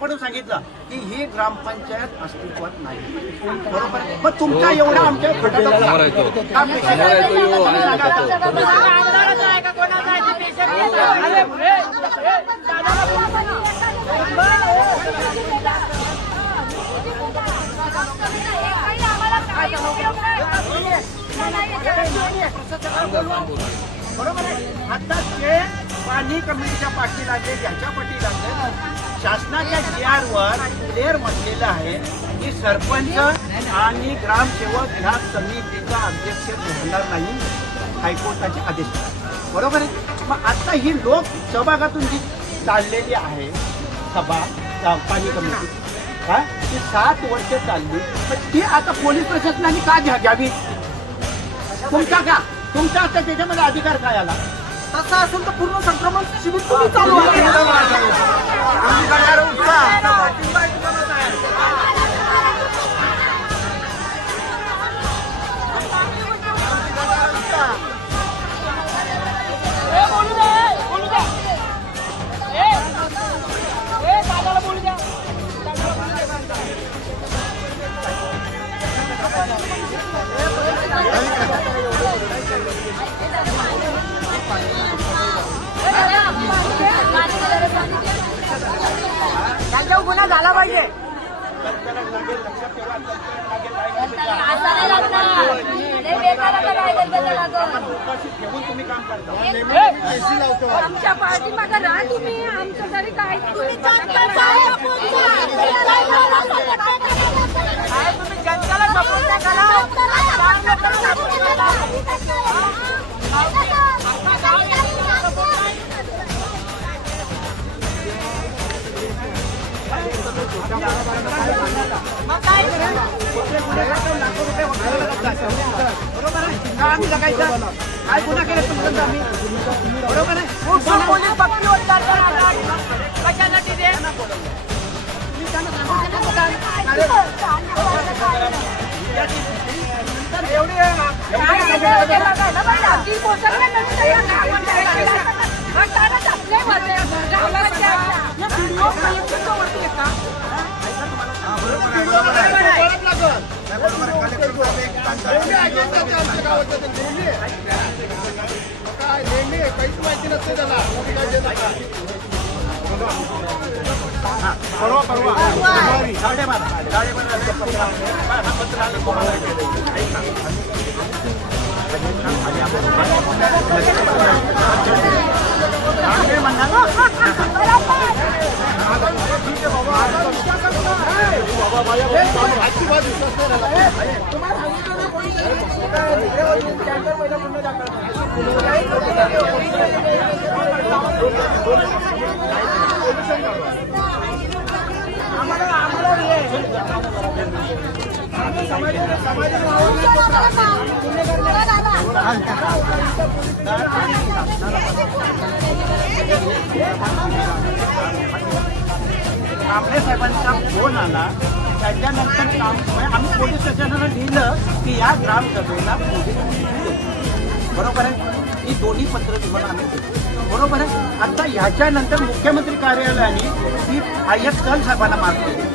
पडून सांगितलं की ही ग्रामपंचायत अस्तित्वात नाही. बरोबर. मग तुमचा एवढा आमच्या बरोबर आहे. आता ते पाणी कमिटीच्या पाठी लागले, ज्याच्या पाठी लागले, शासनाच्या GR वर क्लिअर म्हटलेलं आहे की सरपंच आणि ग्रामसेवक ह्या समितीचा अध्यक्ष होणार नाही, हायकोर्टाचे आदेश. बरोबर आहे. मग आता ही लोक सहभागातून जी चाललेली आहे सभा पाणी कमिटी ती 7 वर्ष चालली, पण ती आता पोलीस प्रशासनाने का घ्यावी? तुमचा आता त्याच्यामध्ये अधिकार काय आला? तसं असेल तर पूर्ण संक्रमण शिबिर तुम्ही चालू त्यांच्यावर गुन्हा झाला पाहिजे. तुम्ही काम करता आमच्या पार्टी मागे राहा तुम्ही, आमच्या तरी काय तुम्ही जनताला सपोर्ट करा. बरोबर आहे. आम्ही जगायचं काय गुन्हा केले तुमचं आम्ही? बरोबर आहे. पोलीस पक्की होतात कशासाठी ते माहिती नसते त्याला. कांबळे साहेबांचा फोन आला, त्याच्यानंतर आम्ही पोलीस स्टेशनला लिहिलं की या ग्रामसभेला बरोबर आहे. ही दोन्ही पत्र तुम्हाला आम्ही दिली. बरोबर आहे. आता ह्याच्यानंतर मुख्यमंत्री कार्यालयाने ती आयुक्त साहेबांना मागणी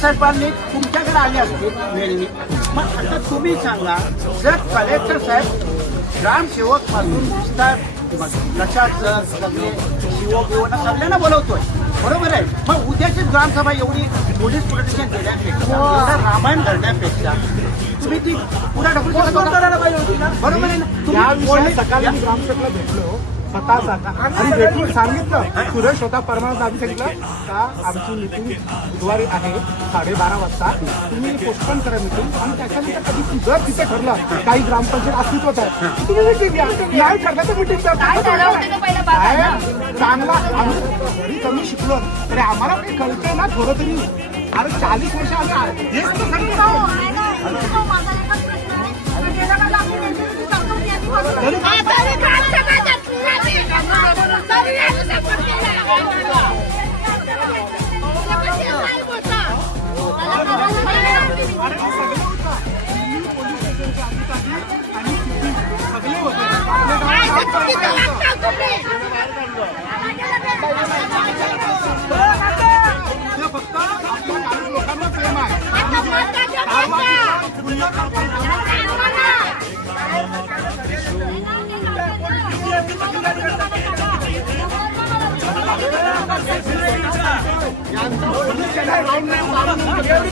साहेबांनी तुमच्याकडे आले असतील वेळी. मग आता तुम्ही सांगा, जर कलेक्टर साहेब ग्रामसेवक पासून विस्तार प्रशासक सगळे शिवना सगळ्यांना बोलवतोय. बरोबर आहे. मग उद्याचीच ग्रामसभा एवढी पोलीस प्रोटेक्शन देण्यापेक्षा, रामायण करण्यापेक्षा तुम्ही ती पुरा करायला पाहिजे होती ना. बरोबर आहे ना. तुम्ही सकाळी मी ग्रामसेवकला भेटलो स्वतः आणि भेटून सांगितलं. सुरेश स्वतः परमानंद आम्ही सांगितलं का आमची मीटिंग बुधवारी आहे 12:30 वाजता, तुम्ही पोस्टपोन करा मीटिंग. आणि त्याच्यानंतर कधी जर तिथे ठरलं काही ग्रामपंचायत अस्तित्वात आहे तुम्ही मीटिंग घ्या, नाही ठरलं तर मीटिंग चांगला. आम्ही जरी कमी शिकलो तरी आम्हाला काही कळतंय ना थोडं तरी. अरे 40 वर्ष आम्ही हेच तर यांचा